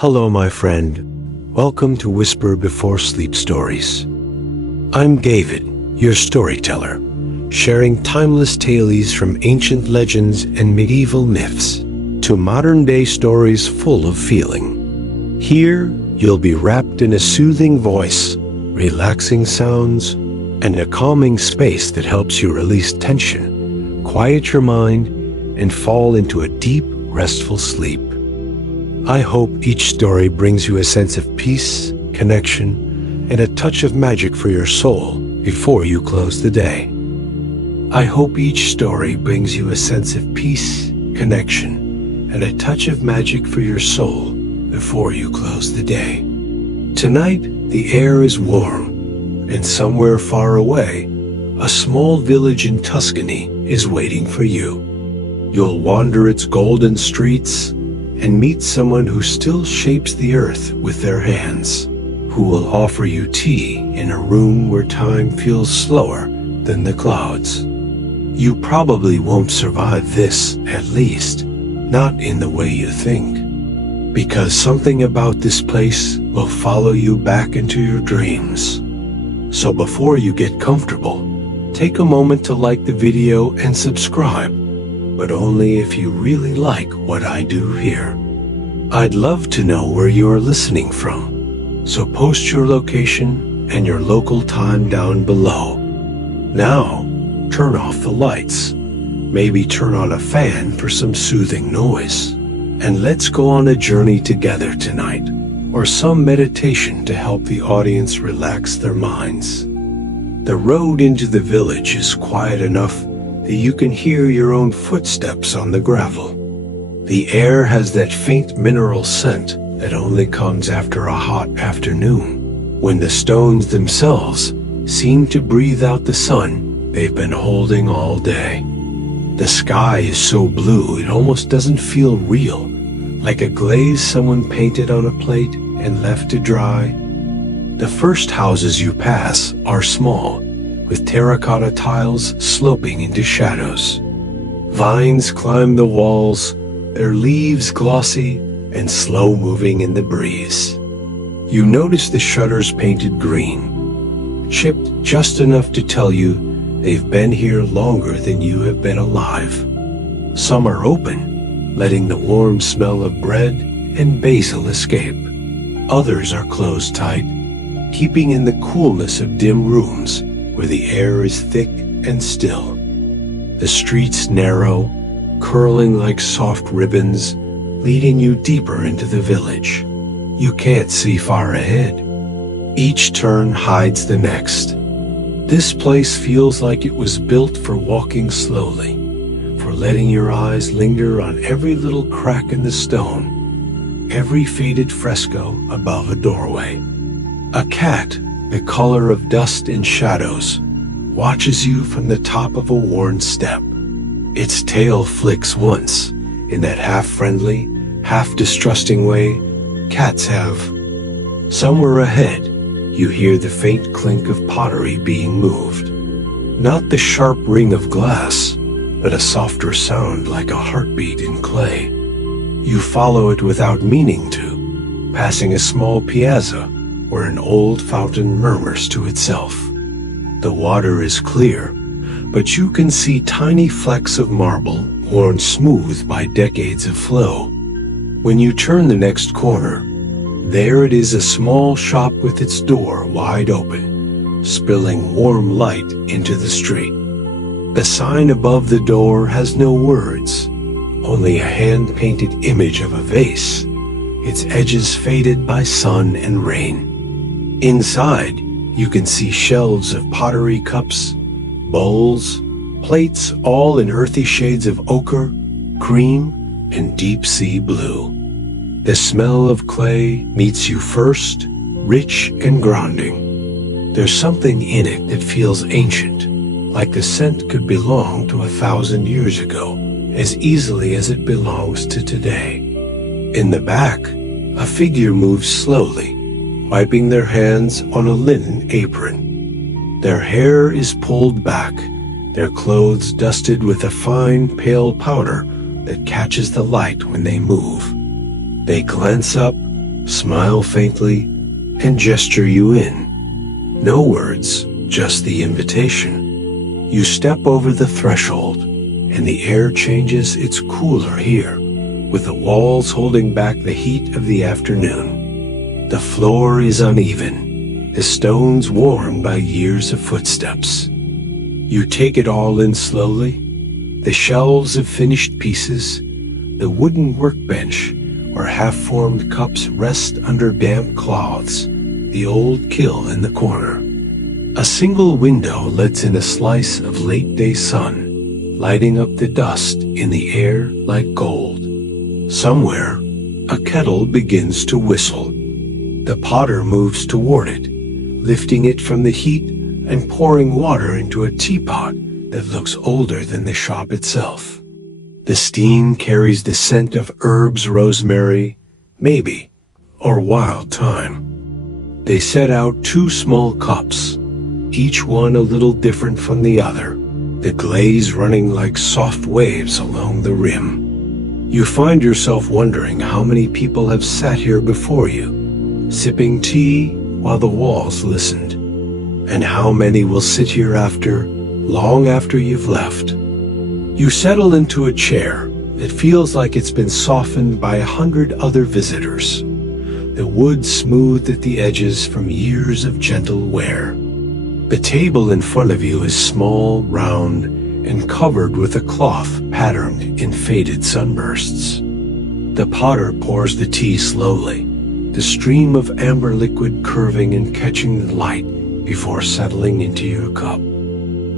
Hello, my friend. Welcome to Whisper Before Sleep Stories. I'm David, your storyteller, sharing timeless tales from ancient legends and medieval myths to modern-day stories full of feeling. Here, you'll be wrapped in a soothing voice, relaxing sounds, and a calming space that helps you release tension, quiet your mind, and fall into a deep, restful sleep. I hope each story brings you a sense of peace, connection, and a touch of magic for your soul before you close the day. I hope each story brings you a sense of peace, connection, and a touch of magic for your soul before you close the day. Tonight, the air is warm, and somewhere far away, a small village in Tuscany is waiting for you. You'll wander its golden streets and meet someone who still shapes the earth with their hands, who will offer you tea in a room where time feels slower than the clouds. You probably won't survive this, at least, not in the way you think, because something about this place will follow you back into your dreams. So before you get comfortable, take a moment to like the video and subscribe, but only if you really like what I do here. I'd love to know where you are listening from, so post your location and your local time down below. Now, turn off the lights, maybe turn on a fan for some soothing noise, and let's go on a journey together tonight, or some meditation to help the audience relax their minds. The road into the village is quiet enough that you can hear your own footsteps on the gravel. The air has that faint mineral scent that only comes after a hot afternoon, when the stones themselves seem to breathe out the sun they've been holding all day. The sky is so blue it almost doesn't feel real, like a glaze someone painted on a plate and left to dry. The first houses you pass are small, with terracotta tiles sloping into shadows. Vines climb the walls, their leaves glossy and slow-moving in the breeze. You notice the shutters painted green, chipped just enough to tell you they've been here longer than you have been alive. Some are open, letting the warm smell of bread and basil escape. Others are closed tight, keeping in the coolness of dim rooms where the air is thick and still. The streets narrow, curling like soft ribbons, leading you deeper into the village. You can't see far ahead. Each turn hides the next. This place feels like it was built for walking slowly, for letting your eyes linger on every little crack in the stone, every faded fresco above a doorway. A cat, the color of dust and shadows, watches you from the top of a worn step. Its tail flicks once, in that half-friendly, half-distrusting way cats have. Somewhere ahead, you hear the faint clink of pottery being moved. Not the sharp ring of glass, but a softer sound like a heartbeat in clay. You follow it without meaning to, passing a small piazza where an old fountain murmurs to itself. The water is clear, but you can see tiny flecks of marble worn smooth by decades of flow. When you turn the next corner, there it is, a small shop with its door wide open, spilling warm light into the street. The sign above the door has no words, only a hand-painted image of a vase, its edges faded by sun and rain. Inside, you can see shelves of pottery cups, bowls, plates, all in earthy shades of ochre, cream, and deep sea blue. The smell of clay meets you first, rich and grounding. There's something in it that feels ancient, like the scent could belong to 1,000 years ago, as easily as it belongs to today. In the back, a figure moves slowly, wiping their hands on a linen apron. Their hair is pulled back, their clothes dusted with a fine, pale powder that catches the light when they move. They glance up, smile faintly, and gesture you in. No words, just the invitation. You step over the threshold, and the air changes. It's cooler here, with the walls holding back the heat of the afternoon. The floor is uneven, the stones worn by years of footsteps. You take it all in slowly. The shelves of finished pieces, the wooden workbench where half-formed cups rest under damp cloths, the old kiln in the corner. A single window lets in a slice of late-day sun, lighting up the dust in the air like gold. Somewhere, a kettle begins to whistle. The potter moves toward it, lifting it from the heat and pouring water into a teapot that looks older than the shop itself. The steam carries the scent of herbs, rosemary, maybe, or wild thyme. They set out 2 small cups, each one a little different from the other, the glaze running like soft waves along the rim. You find yourself wondering how many people have sat here before you, sipping tea while the walls listened, and how many will sit here long after you've left. You settle into a chair that feels like it's been softened by 100 other visitors, the wood smoothed at the edges from years of gentle wear. The table in front of you is small, round, and covered with a cloth patterned in faded sunbursts. The potter pours the tea slowly, the stream of amber liquid curving and catching the light before settling into your cup.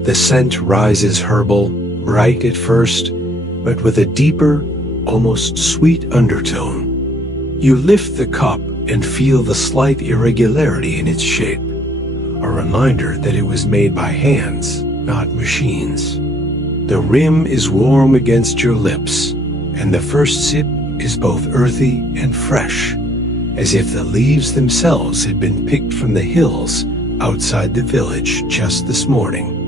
The scent rises herbal, right at first, but with a deeper, almost sweet undertone. You lift the cup and feel the slight irregularity in its shape, a reminder that it was made by hands, not machines. The rim is warm against your lips, and the first sip is both earthy and fresh, as if the leaves themselves had been picked from the hills outside the village just this morning.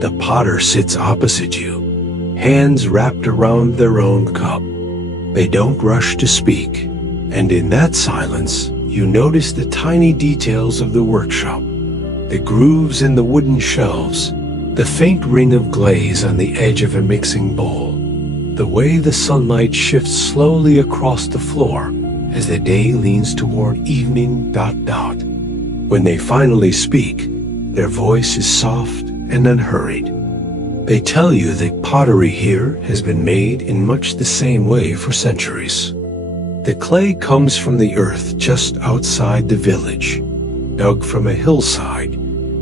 The potter sits opposite you, hands wrapped around their own cup. They don't rush to speak, and in that silence, you notice the tiny details of the workshop, the grooves in the wooden shelves, the faint ring of glaze on the edge of a mixing bowl, the way the sunlight shifts slowly across the floor as the day leans toward evening. When they finally speak, their voice is soft and unhurried. They tell you that pottery here has been made in much the same way for centuries. The clay comes from the earth just outside the village, dug from a hillside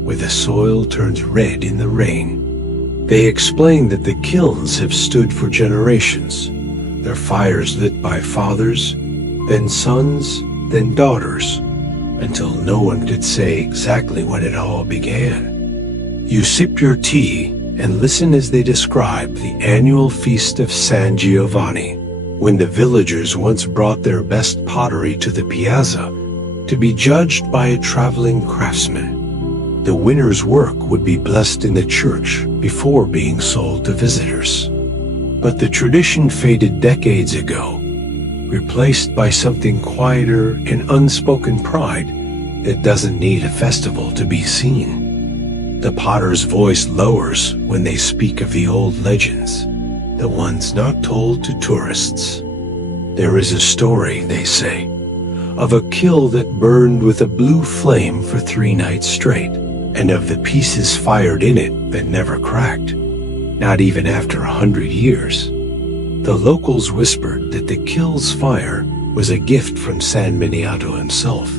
where the soil turns red in the rain. They explain that the kilns have stood for generations, their fires lit by fathers, then sons, then daughters, until no one could say exactly when it all began. You sip your tea and listen as they describe the annual feast of San Giovanni, when the villagers once brought their best pottery to the piazza to be judged by a traveling craftsman. The winner's work would be blessed in the church before being sold to visitors. But the tradition faded decades ago, replaced by something quieter and unspoken pride that doesn't need a festival to be seen. The potter's voice lowers when they speak of the old legends, the ones not told to tourists. There is a story, they say, of a kiln that burned with a blue flame for 3 nights straight, and of the pieces fired in it that never cracked, not even after 100 years. The locals whispered that the kiln's fire was a gift from San Miniato himself,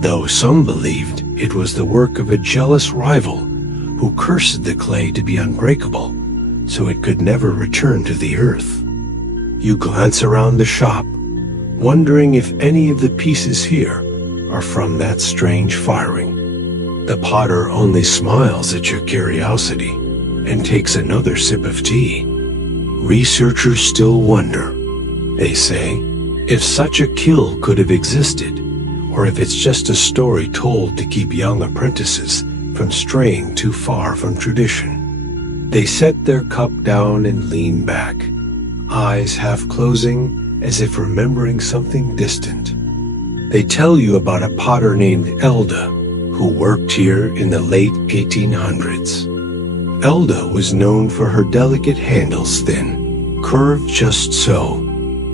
though some believed it was the work of a jealous rival who cursed the clay to be unbreakable, so it could never return to the earth. You glance around the shop, wondering if any of the pieces here are from that strange firing. The potter only smiles at your curiosity and takes another sip of tea. Researchers still wonder, they say, if such a kiln could have existed, or if it's just a story told to keep young apprentices from straying too far from tradition. They set their cup down and lean back, eyes half closing as if remembering something distant. They tell you about a potter named Elda, who worked here in the late 1800s. Elda was known for her delicate handles, thin, curved just so,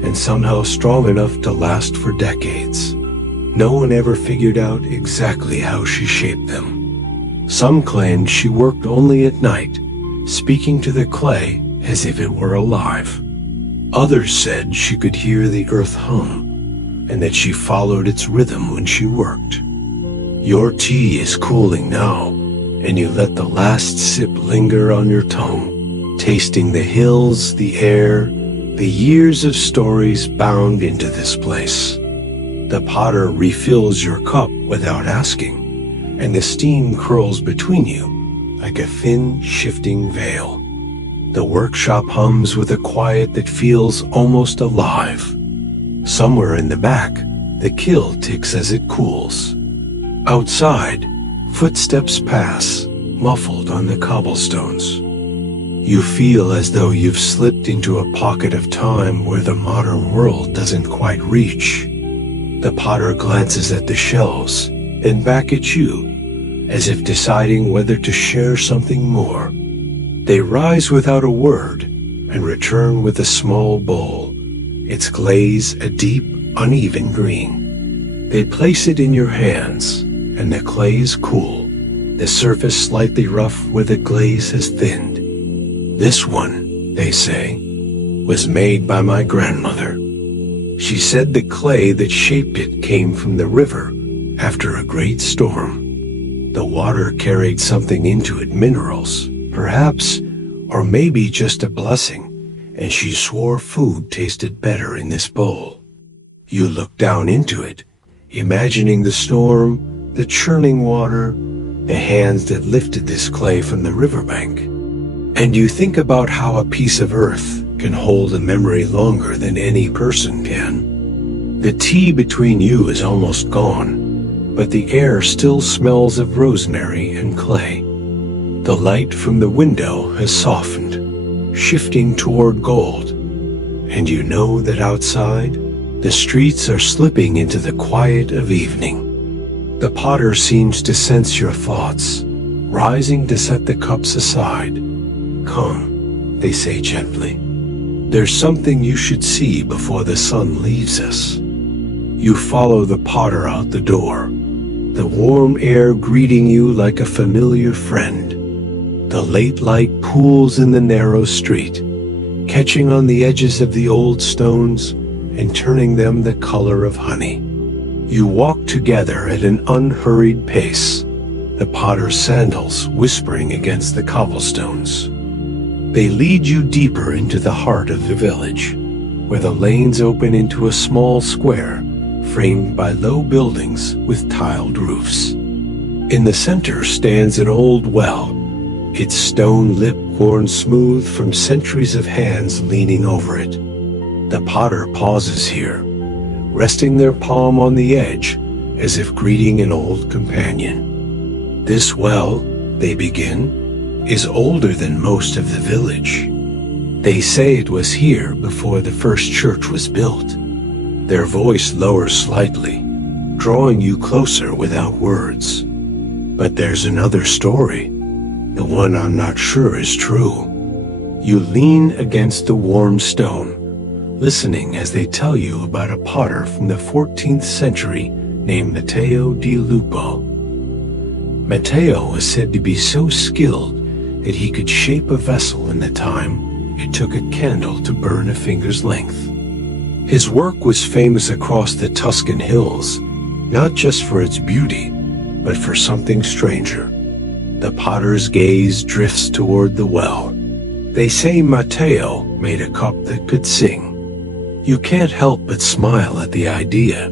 and somehow strong enough to last for decades. No one ever figured out exactly how she shaped them. Some claimed she worked only at night, speaking to the clay as if it were alive. Others said she could hear the earth hum, and that she followed its rhythm when she worked. Your tea is cooling now, and you let the last sip linger on your tongue, tasting the hills, the air, the years of stories bound into this place. The potter refills your cup without asking, and the steam curls between you like a thin, shifting veil. The workshop hums with a quiet that feels almost alive. Somewhere in the back, the kiln ticks as it cools. Outside, footsteps pass, muffled on the cobblestones. You feel as though you've slipped into a pocket of time where the modern world doesn't quite reach. The potter glances at the shelves and back at you, as if deciding whether to share something more. They rise without a word and return with a small bowl, its glaze a deep, uneven green. They place it in your hands, and the clay is cool, the surface slightly rough where the glaze has thinned. This one, they say, was made by my grandmother. She said the clay that shaped it came from the river after a great storm. The water carried something into it, minerals, perhaps, or maybe just a blessing, and she swore food tasted better in this bowl. You look down into it, imagining the storm, the churning water, the hands that lifted this clay from the riverbank. And you think about how a piece of earth can hold a memory longer than any person can. The tea between you is almost gone, but the air still smells of rosemary and clay. The light from the window has softened, shifting toward gold, and you know that outside, the streets are slipping into the quiet of evening. The potter seems to sense your thoughts, rising to set the cups aside. Come, they say gently. There's something you should see before the sun leaves us. You follow the potter out the door, the warm air greeting you like a familiar friend. The late light pools in the narrow street, catching on the edges of the old stones and turning them the color of honey. You walk together at an unhurried pace, the potter's sandals whispering against the cobblestones. They lead you deeper into the heart of the village, where the lanes open into a small square framed by low buildings with tiled roofs. In the center stands an old well, its stone lip worn smooth from centuries of hands leaning over it. The potter pauses here, resting their palm on the edge as if greeting an old companion. This well, they begin, is older than most of the village. They say it was here before the first church was built. Their voice lowers slightly, drawing you closer without words. But there's another story, the one I'm not sure is true. You lean against the warm stone, listening as they tell you about a potter from the 14th century named Matteo di Lupo. Matteo was said to be so skilled that he could shape a vessel in the time it took a candle to burn a finger's length. His work was famous across the Tuscan hills, not just for its beauty, but for something stranger. The potter's gaze drifts toward the well. They say Matteo made a cup that could sing. You can't help but smile at the idea,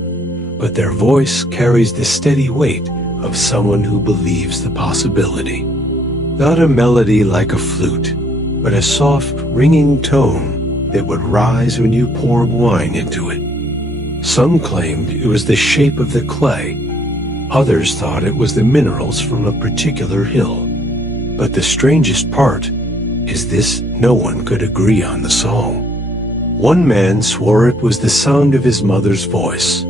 but their voice carries the steady weight of someone who believes the possibility. Not a melody like a flute, but a soft, ringing tone that would rise when you poured wine into it. Some claimed it was the shape of the clay. Others thought it was the minerals from a particular hill. But the strangest part is this: no one could agree on the song. One man swore it was the sound of his mother's voice.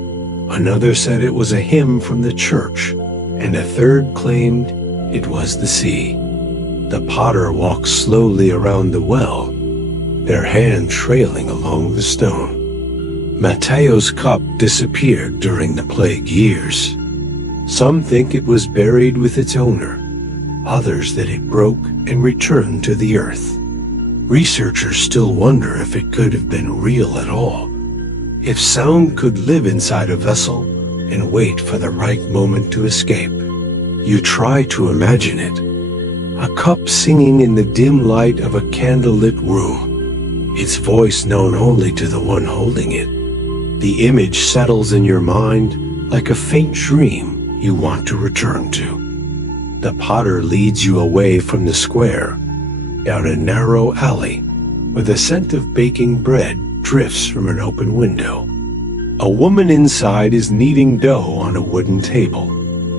Another said it was a hymn from the church, and a third claimed it was the sea. The potter walked slowly around the well, their hand trailing along the stone. Matteo's cup disappeared during the plague years. Some think it was buried with its owner, others that it broke and returned to the earth. Researchers still wonder if it could have been real at all, if sound could live inside a vessel and wait for the right moment to escape. You try to imagine it, a cup singing in the dim light of a candlelit room, its voice known only to the one holding it. The image settles in your mind like a faint dream you want to return to. The potter leads you away from the square, down a narrow alley where the scent of baking bread drifts from an open window. A woman inside is kneading dough on a wooden table,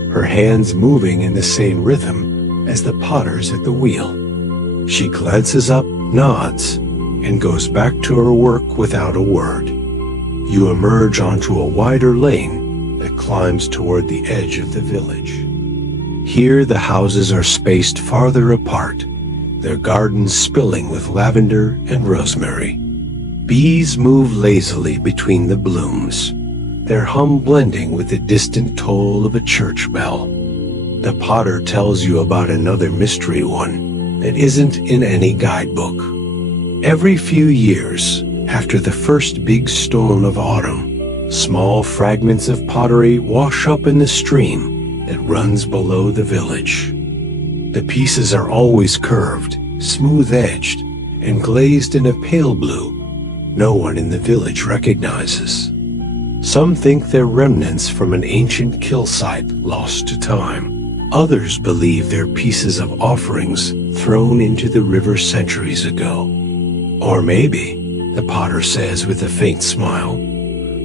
her hands moving in the same rhythm as the potter's at the wheel. She glances up, nods, and goes back to her work without a word. You emerge onto a wider lane that climbs toward the edge of the village. Here the houses are spaced farther apart, their gardens spilling with lavender and rosemary. Bees move lazily between the blooms, their hum blending with the distant toll of a church bell. The potter tells you about another mystery one that isn't in any guidebook. Every few years, after the first big storm of autumn, small fragments of pottery wash up in the stream that runs below the village. The pieces are always curved, smooth-edged, and glazed in a pale blue no one in the village recognizes. Some think they're remnants from an ancient kill site lost to time. Others believe they're pieces of offerings thrown into the river centuries ago. Or maybe, the potter says with a faint smile,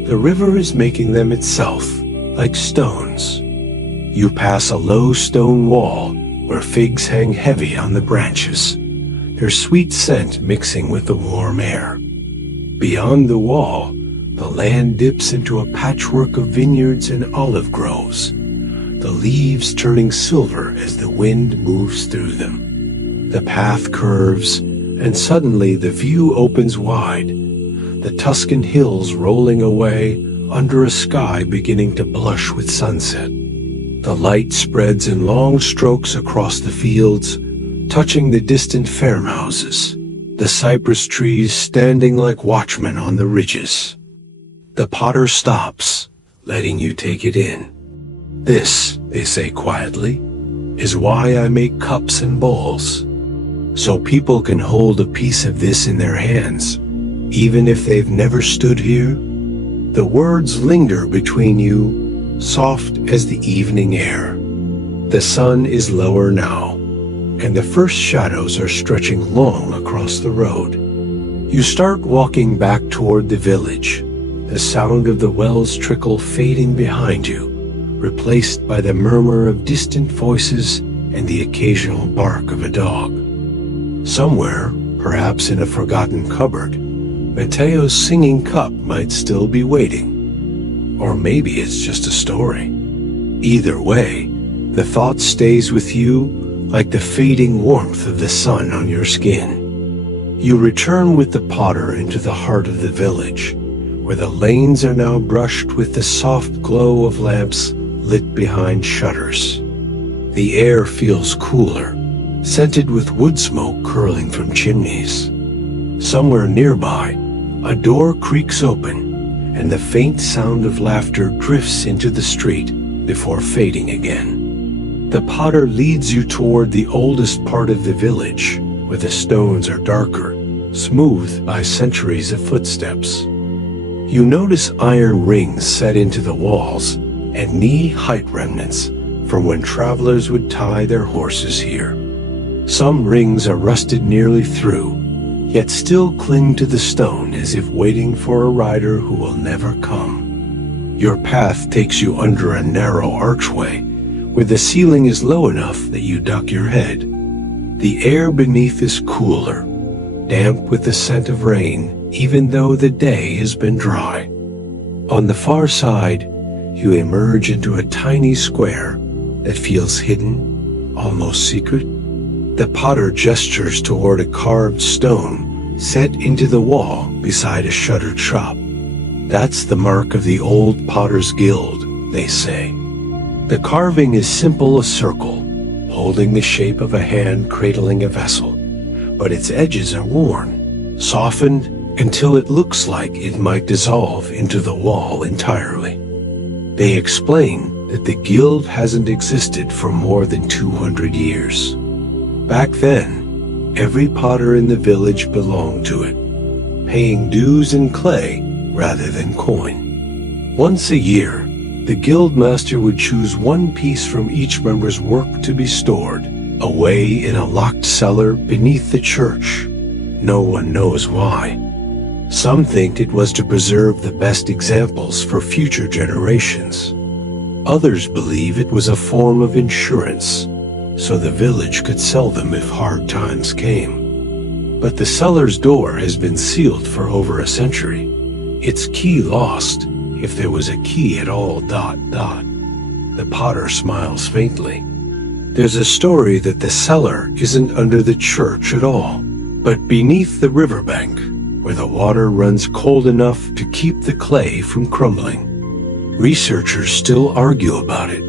the river is making them itself, like stones. You pass a low stone wall where figs hang heavy on the branches, their sweet scent mixing with the warm air. Beyond the wall, the land dips into a patchwork of vineyards and olive groves, the leaves turning silver as the wind moves through them. The path curves, and suddenly the view opens wide, the Tuscan hills rolling away under a sky beginning to blush with sunset. The light spreads in long strokes across the fields, touching the distant farmhouses, the cypress trees standing like watchmen on the ridges. The potter stops, letting you take it in. This, they say quietly, is why I make cups and bowls, so people can hold a piece of this in their hands, even if they've never stood here. The words linger between you, soft as the evening air. The sun is lower now, and the first shadows are stretching long across the road. You start walking back toward the village, the sound of the well's trickle fading behind you, replaced by the murmur of distant voices and the occasional bark of a dog. Somewhere, perhaps in a forgotten cupboard, Matteo's singing cup might still be waiting. Or maybe it's just a story. Either way, the thought stays with you like the fading warmth of the sun on your skin. You return with the potter into the heart of the village, where the lanes are now brushed with the soft glow of lamps lit behind shutters. The air feels cooler, scented with wood smoke curling from chimneys. Somewhere nearby, a door creaks open, and the faint sound of laughter drifts into the street before fading again. The potter leads you toward the oldest part of the village, where the stones are darker, smoothed by centuries of footsteps. You notice iron rings set into the walls and knee-height remnants from when travelers would tie their horses here. Some rings are rusted nearly through, yet still cling to the stone as if waiting for a rider who will never come. Your path takes you under a narrow archway, where the ceiling is low enough that you duck your head. The air beneath is cooler, damp with the scent of rain, even though the day has been dry. On the far side, you emerge into a tiny square that feels hidden, almost secret. The potter gestures toward a carved stone set into the wall beside a shuttered shop. That's the mark of the old Potter's Guild, they say. The carving is simple, a circle, holding the shape of a hand cradling a vessel, but its edges are worn, softened until it looks like it might dissolve into the wall entirely. They explain that the guild hasn't existed for more than 200 years. Back then, every potter in the village belonged to it, paying dues in clay rather than coin. Once a year, the guild master would choose one piece from each member's work to be stored away in a locked cellar beneath the church. No one knows why. Some think it was to preserve the best examples for future generations. Others believe it was a form of insurance, so the village could sell them if hard times came. But the cellar's door has been sealed for over a century. Its key lost, if there was a key at all. The potter smiles faintly. There's a story that the cellar isn't under the church at all, but beneath the riverbank, where the water runs cold enough to keep the clay from crumbling. Researchers still argue about it,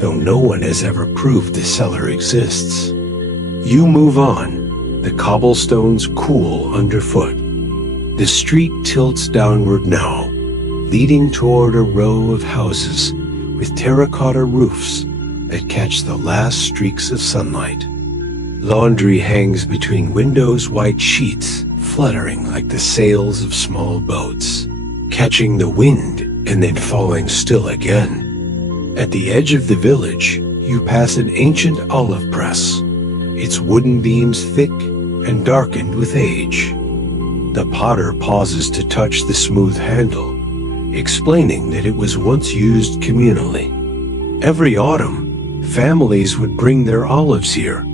though no one has ever proved the cellar exists. You move on, the cobblestones cool underfoot. The street tilts downward now, leading toward a row of houses with terracotta roofs that catch the last streaks of sunlight. Laundry hangs between windows, white sheets fluttering like the sails of small boats, catching the wind and then falling still again. At the edge of the village, you pass an ancient olive press, its wooden beams thick and darkened with age. The potter pauses to touch the smooth handle, explaining that it was once used communally. Every autumn, families would bring their olives here,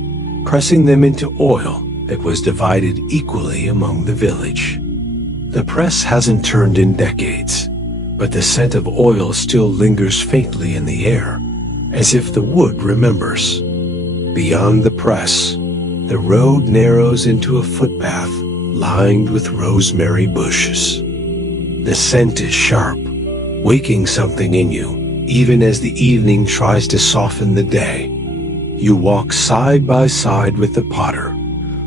pressing them into oil that was divided equally among the village. The press hasn't turned in decades, but the scent of oil still lingers faintly in the air, as if the wood remembers. Beyond the press, the road narrows into a footpath lined with rosemary bushes. The scent is sharp, waking something in you, even as the evening tries to soften the day. You walk side by side with the potter,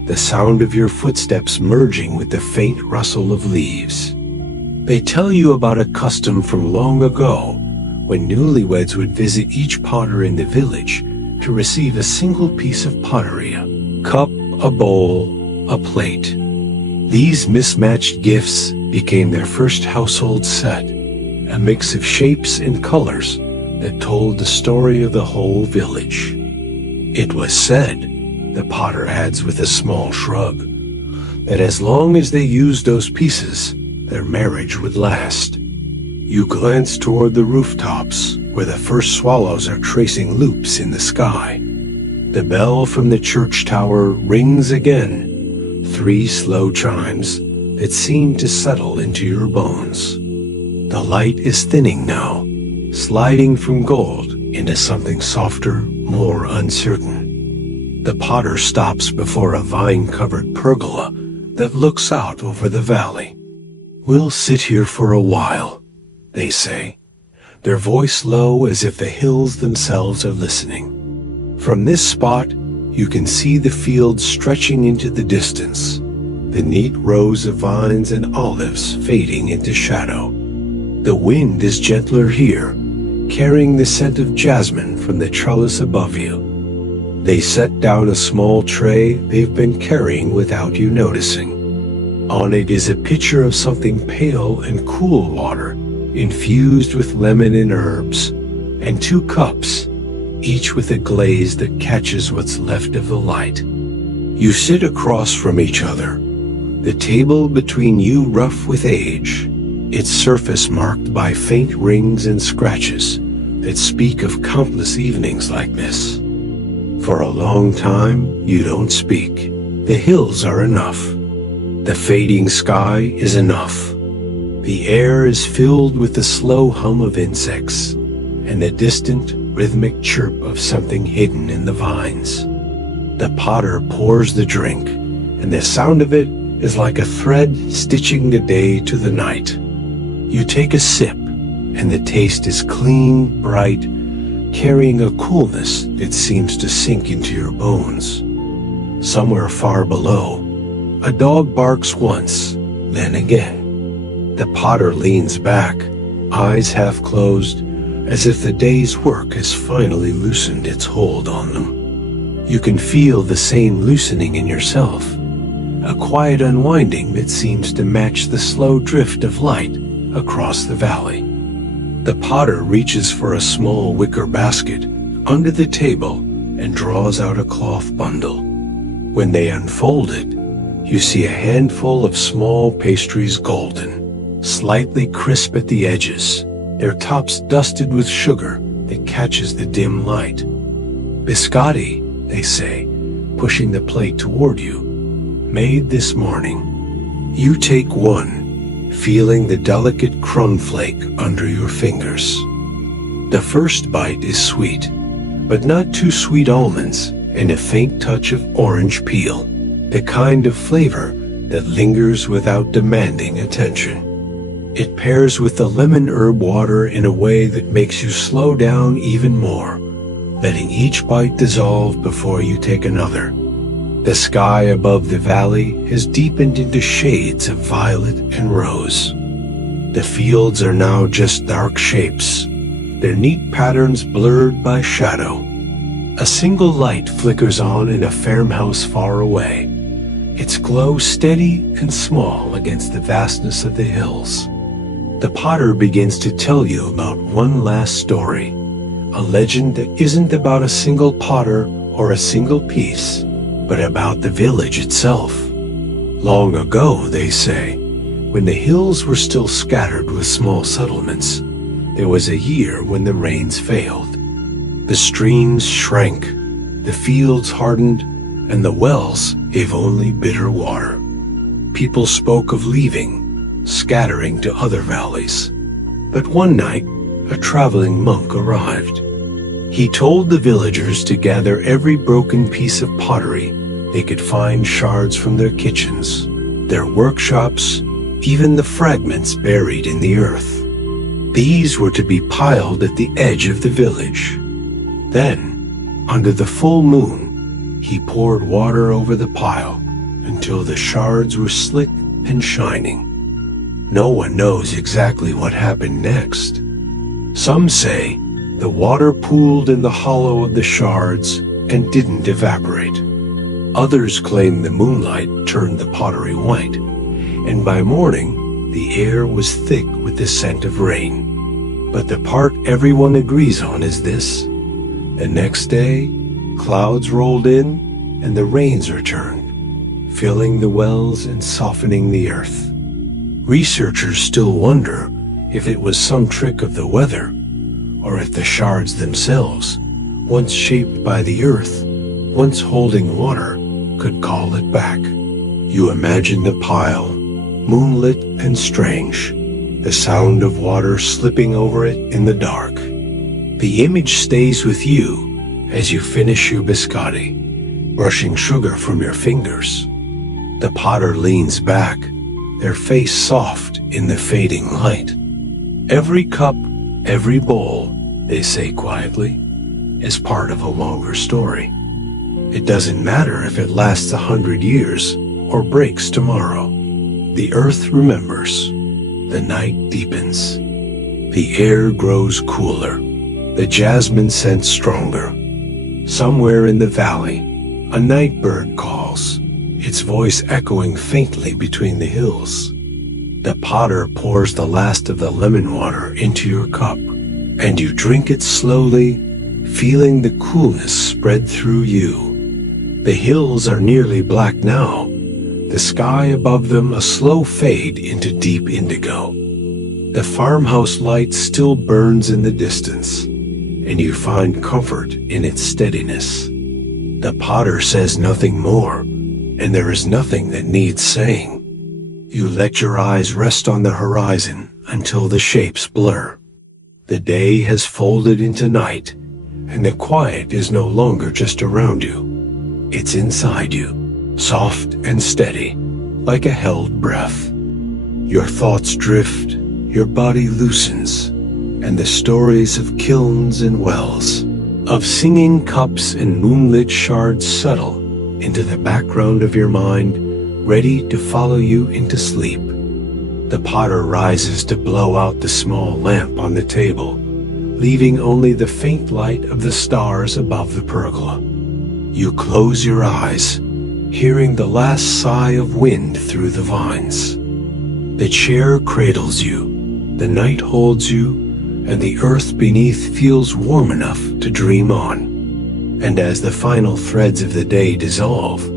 the sound of your footsteps merging with the faint rustle of leaves. They tell you about a custom from long ago, when newlyweds would visit each potter in the village to receive a single piece of pottery, a cup, a bowl, a plate. These mismatched gifts became their first household set, a mix of shapes and colors that told the story of the whole village. It was said, the potter adds with a small shrug, that as long as they used those pieces, their marriage would last. You glance toward the rooftops, where the first swallows are tracing loops in the sky. The bell from the church tower rings again, 3 slow chimes that seem to settle into your bones. The light is thinning now, sliding from gold into something softer, more uncertain. The potter stops before a vine-covered pergola that looks out over the valley. "We'll sit here for a while," they say, their voice low as if the hills themselves are listening. From this spot, you can see the fields stretching into the distance, the neat rows of vines and olives fading into shadow. The wind is gentler here, carrying the scent of jasmine from the trellis above you. They set down a small tray they've been carrying without you noticing. On it is a pitcher of something pale and cool water, infused with lemon and herbs, and 2 cups, each with a glaze that catches what's left of the light. You sit across from each other, the table between you rough with age, its surface marked by faint rings and scratches that speak of countless evenings like this. For a long time, you don't speak. The hills are enough. The fading sky is enough. The air is filled with the slow hum of insects and the distant, rhythmic chirp of something hidden in the vines. The potter pours the drink, and the sound of it is like a thread stitching the day to the night. You take a sip, and the taste is clean, bright, carrying a coolness that seems to sink into your bones. Somewhere far below, a dog barks once, then again. The potter leans back, eyes half closed, as if the day's work has finally loosened its hold on them. You can feel the same loosening in yourself, a quiet unwinding that seems to match the slow drift of light across the valley. The potter reaches for a small wicker basket under the table and draws out a cloth bundle. When they unfold it, you see a handful of small pastries, golden, slightly crisp at the edges, their tops dusted with sugar that catches the dim light. Biscotti, they say, pushing the plate toward you. Made this morning. You take one, feeling the delicate crumb flake under your fingers. The first bite is sweet, but not too sweet almonds and a faint touch of orange peel, the kind of flavor that lingers without demanding attention. It pairs with the lemon herb water in a way that makes you slow down even more, letting each bite dissolve before you take another. The sky above the valley has deepened into shades of violet and rose. The fields are now just dark shapes, their neat patterns blurred by shadow. A single light flickers on in a farmhouse far away, its glow steady and small against the vastness of the hills. The potter begins to tell you about one last story, a legend that isn't about a single potter or a single piece, but about the village itself. Long ago, they say, when the hills were still scattered with small settlements, there was a year when the rains failed. The streams shrank, the fields hardened, and the wells gave only bitter water. People spoke of leaving, scattering to other valleys. But one night, a traveling monk arrived. He told the villagers to gather every broken piece of pottery they could find, shards from their kitchens, their workshops, even the fragments buried in the earth. These were to be piled at the edge of the village. Then, under the full moon, he poured water over the pile until the shards were slick and shining. No one knows exactly what happened next. Some say the water pooled in the hollow of the shards and didn't evaporate. Others claim the moonlight turned the pottery white, and by morning the air was thick with the scent of rain. But the part everyone agrees on is this: the next day, clouds rolled in and the rains returned, filling the wells and softening the earth. Researchers still wonder if it was some trick of the weather, or if the shards themselves, once shaped by the earth, once holding water, could call it back. You imagine the pile, moonlit and strange, the sound of water slipping over it in the dark. The image stays with you as you finish your biscotti, brushing sugar from your fingers. The potter leans back, their face soft in the fading light. Every cup, every bowl, they say quietly, is part of a longer story. It doesn't matter if it lasts 100 years or breaks tomorrow. The earth remembers. The night deepens. The air grows cooler. The jasmine scent stronger. Somewhere in the valley, a night bird calls, its voice echoing faintly between the hills. The potter pours the last of the lemon water into your cup, and you drink it slowly, feeling the coolness spread through you. The hills are nearly black now, the sky above them a slow fade into deep indigo. The farmhouse light still burns in the distance, and you find comfort in its steadiness. The potter says nothing more, and there is nothing that needs saying. You let your eyes rest on the horizon until the shapes blur. The day has folded into night, and the quiet is no longer just around you. It's inside you, soft and steady, like a held breath. Your thoughts drift, your body loosens, and the stories of kilns and wells, of singing cups and moonlit shards settle into the background of your mind, ready to follow you into sleep. The potter rises to blow out the small lamp on the table, leaving only the faint light of the stars above the pergola. You close your eyes, hearing the last sigh of wind through the vines. The chair cradles you, the night holds you, and the earth beneath feels warm enough to dream on. And as the final threads of the day dissolve,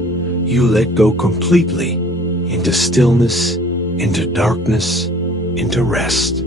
you let go completely into stillness, into darkness, into rest.